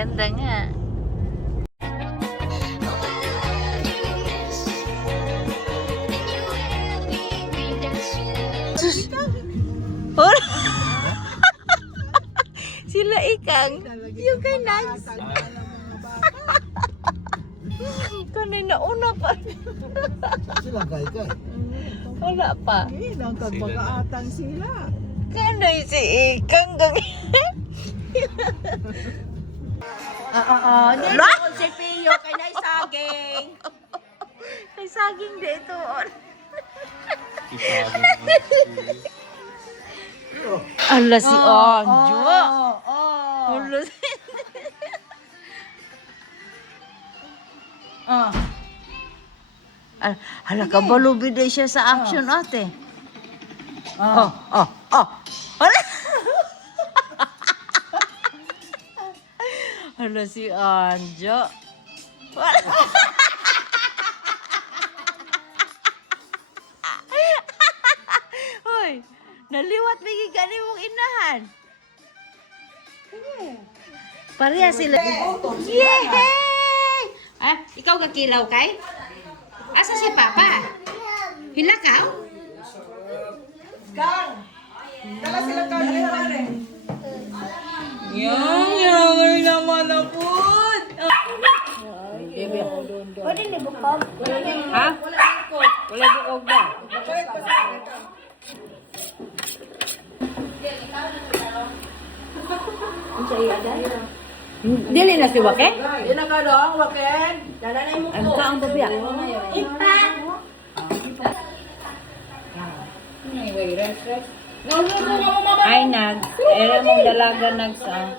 Ganda nga. Sus! Sila ikang. Yung kay Nags. Kanay nauna pa. Sila kay. Wala pa. Ilang kagbaga-atang sila. Kanay si ikang. Nilo si Pio kay na isaging. May saging dito. Ala si Anjo. Ala si... Hala ka balubi din siya sa action ate. Hala. Hala si Anjo. Hoy, naliwat bigi gani mong inahan. Pareha sila. Yay! Ah, ikaw kakilaw kay? Asa si Papa? Hilakaw? Kang! Dala sila kang rin. Yan naman na po. Pwede ni bukog. Ha? Wala bukog ba? Dili na si Wake? Di na ka dong, Waken. Dala na yung Ang kaang babiya. Ipa. Ay, Nags. Ere mong dalaga, Nags, ah.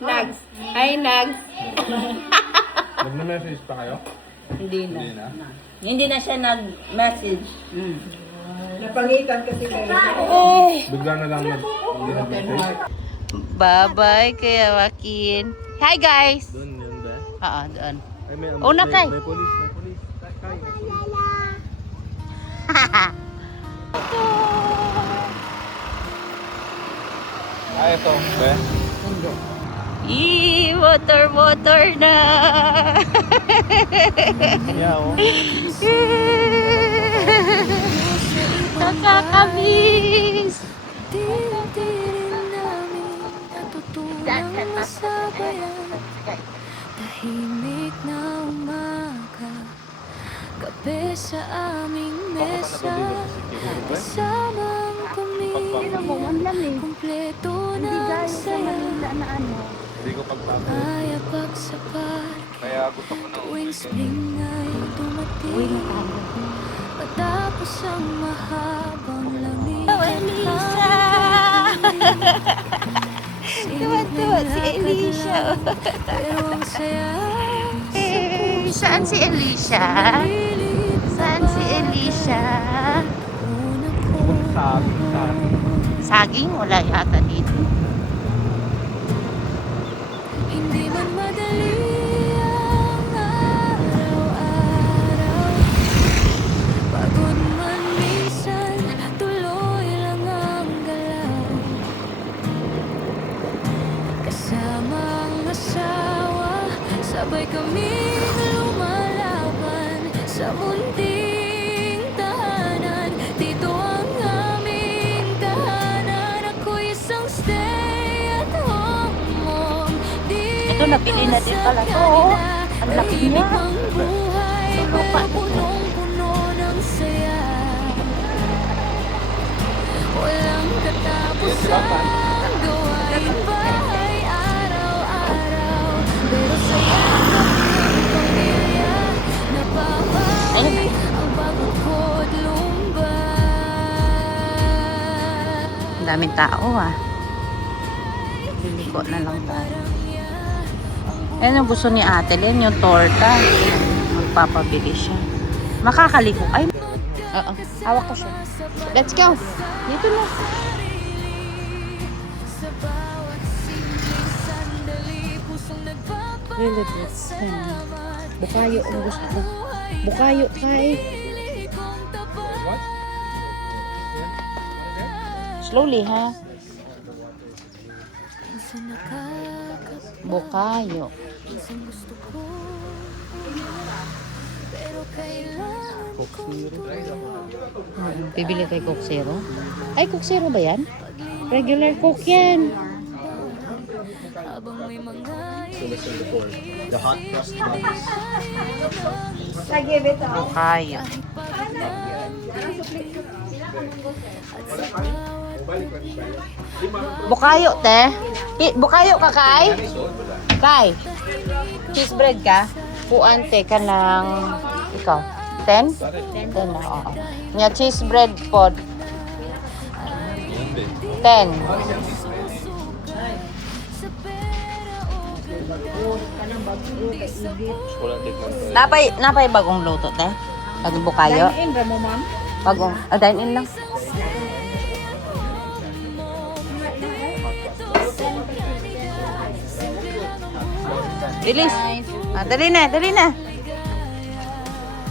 Nags. Ay, Nags. Nagme-message pa kayo? Hindi na. Hindi na. Hindi na siya nag-message. napangitan kasi kayo. Bigla na lang nag-message. Bye-bye, Kuya Joaquin. Hi, guys. Doon yun ba? Oo, doon. Ay, may Una kay. May police, may police. Kay, may police. Ay, ito. Be? Motor na. Yeah, oh. Nakakamiss. Tahimik na umaga, kape sa aming mesa, kasamang pamilya, kumpleto na ang saya. Hindi ko pagtapos. Ayapak sa parke, Kaya gusto ko na. tuwing spring ay dumating, matapos ang mahabang lamig. Oh, Elisa! Tuwa-tuwa si Elisa. Pero ang saya, Eh, saan si Elisa? Saan si Elisa? una ko. Saging? Wala yata dito. Hindi man madali ang araw-araw, pagod man minsan, tuloy lang ang galaw. Kasama ang asawa, sabay kaming lumalaban sa munting tahanan. Dito ang aming tahanan, ako'y isang stay-at-home mom. Ito, napili na din pala to, oh. Ang laki niya. Tulo pa. Punong-puno ng saya. Walang katapusan, gawain bahay araw-araw. Pero saya ng pamilya, napapali ang pagod ko't lumbay. Ang daming tao, ah. Liliko na lang tayo. Ayan ang gusto ni ate Len, yung torta. Magpapabili siya. Makakaliko. Ay, oo. Hawak ko siya. Let's go. Dito na. Really good. Bukayo ang gusto ko. Bukayo kay. What? Slowly, ha? Bukayo. Bibili kay Coke Zero. Ay, Coke Zero ba yan? Regular Coke yan. The hot cross buns. Bukayo. Bukayo, te. Bukayo ka, Kay? Kay, cheese bread ka? Puante ka ng... Ikaw? 10? 10 na, oo. Nga cheese bread pod. 10. Walang tikman to. Napay bagong luto, te? Bagong bukayo? Dine-in, mo, ma'am. Bagong, dine-in lang. Bilis. Dali na, dali na.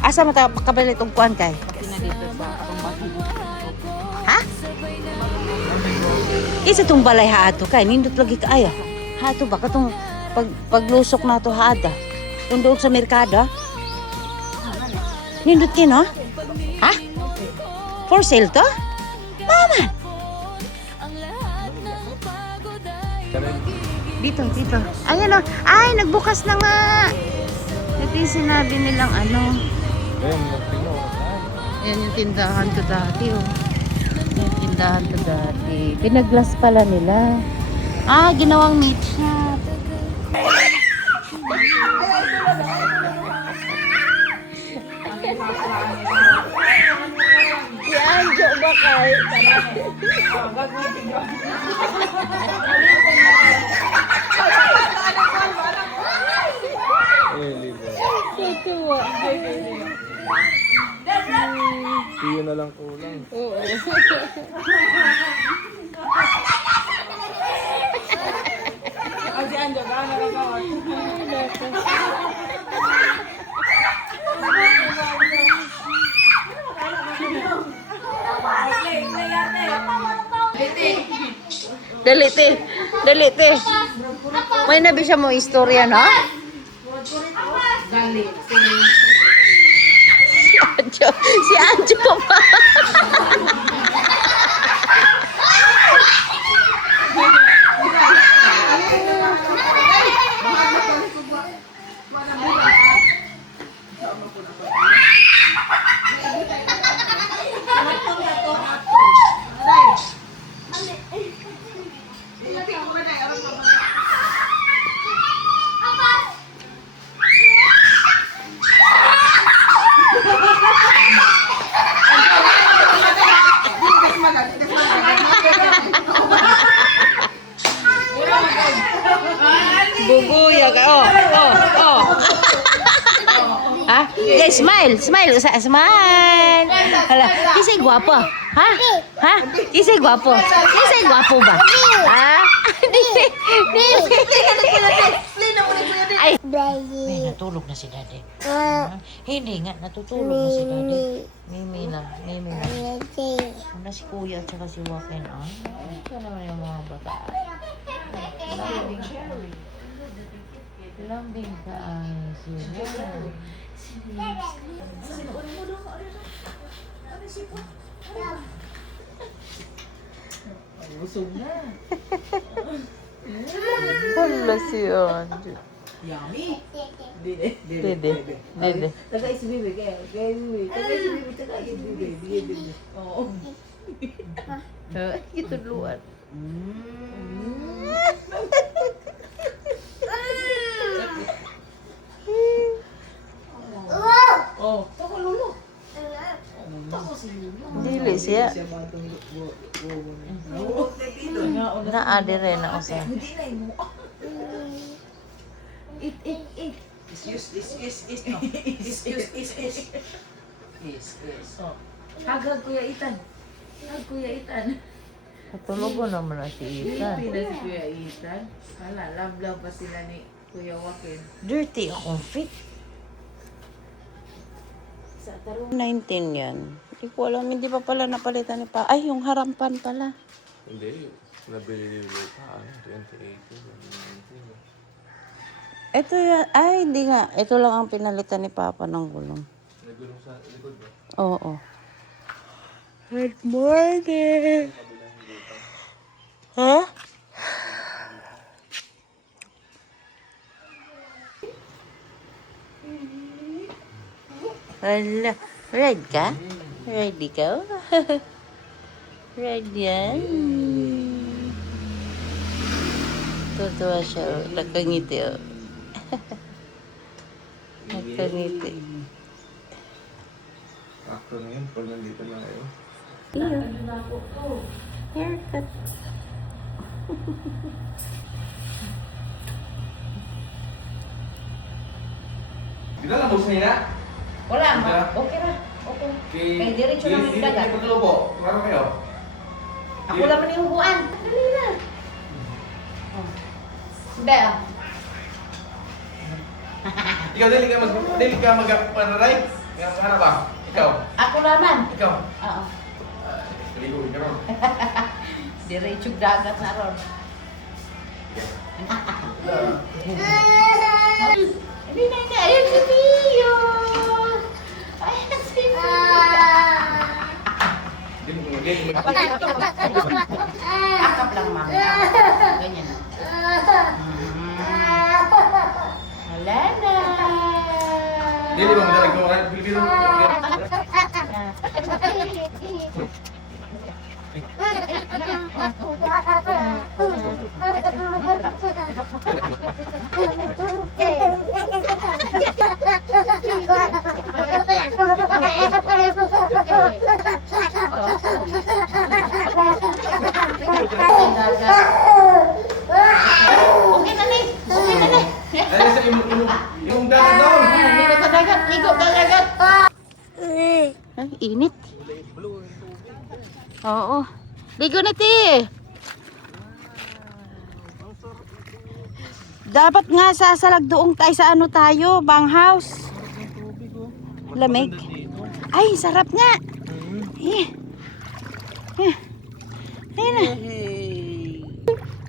Asa mo tayo pagkabalit og kuan kay? Ha? Isa tong balay haato kay nindot lagi kaayo. Haato ba katong paglusok nato haada. Tundog sa merkado. Nindot kino? Ha? For sale to? Mama. Dito. Ayan o. Ay, nagbukas na nga. Ito yung sinabi nilang ano. Ayun, nagtingin ako. Ayan yung tindahan ko dati oh. Yung tindahan ko dati. Pinaglas pala nila. Ah, ginawang meat shop. Yan, jo ba kay? Tutuwa. Tiyo na lang kulang. Oo. Dalite. May nabi siya mo istorya, no? Si Anjo pa. Bubuya ka. Oh. Ha? Okay, smile. Smile. Hala, kisay gwapo. Ha? Kisay gwapo ba? Ha? Ay, may natulog na si Daddy. Hindi nga, natutulog na si Daddy. Mimi lang. Wala si Kuya at saka si Waken. Ito naman yung mga bata. Lambing ka ay siya. Busog na. Hala si Anjo. Yummy. Dede. Taga isi bibi, kaya bibi. Taga isi bibi, taga isi bibi. Oo. Ito luar. Oh, tako lulo. Tako si lulo. Dili siya. Siya ba itong Naadire na usa. Hindi na mo. Eat. Is. Oh. Hagag Kuya Itan. Katulog ko naman na si Ethan. Hindi na si Kuya Itan. Hala, love pa sila ni Kuya Waken. Dirty akong fit. 19 yan. Hindi ko alam, hindi pa pala napalitan ni pa. Ay, yung harampan pala. Hindi. Nabili lupa, 2018. Ito yan. Ay, hindi nga. Ito lang ang pinalitan ni Papa ng gulong. Nagulong sa likod ba? Oo. Good morning! Ha? Hala. Ride ka? Ready ka? Ride yan? Tutuwa siya. Oh. Nakangiti. Oh. Nakangiti. Akto na yun, pag nandito na kayo. Iyo. Haircut. Di na lang, buksan niya na. Wala, ma. Okay ra. Okay. Kay diretso lang yung dagat. Hindi po. Kumaro kayo. Ako naman yung hubuan. Dali na. Oh. Bea. Ikaw, dili ka mag-panaray? Ano ba? Ikaw? Ako naman. Ikaw? Oo. Kaligo, ikaw ron. Diretso dagat na ron. Hindi na. Ayun si Tio. Ayun si Tio. Akap lang, mama. Ganyan na. Wala na. Dili ba madalag mo? Bilibilo. Okay na, Nis. Okay na, Nis. Dali sa imong dagat doon. Ligo sa dagat. Ligo sa dagat. Ay, init. Oo. Ligo na, ti. Dapat nga sasalagdoong tayo sa ano tayo, bang house. Lamig. Ay, sarap nga. Eh. Ayun na.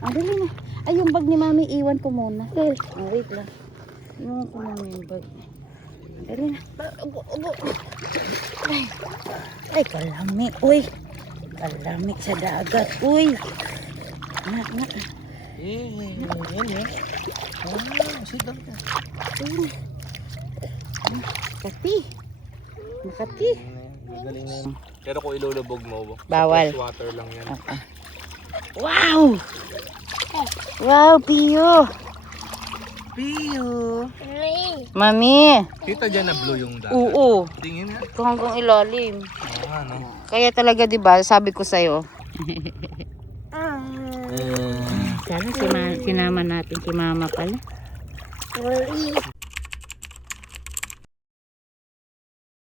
Ah, dali na. Ay, yung bag ni Mami, iwan ko muna. Oh, wait lang. Iwan ko muna yung bag. Dali na. Ubo. Ay, kalami. Uy. Kalamig sa dagat. Uy. Nga. Makati. Magaling na yun. Pero kung ilulubog mo, Bawal. fresh water lang yan. Wow! Wow, Pio! Mami! Kita dyan na blue yung dagat. Oo. Tingin nga. Ito hanggang ilalim. Ano? Kaya talaga, di ba, sabi ko sa'yo. Sana sinama natin si Mama pala.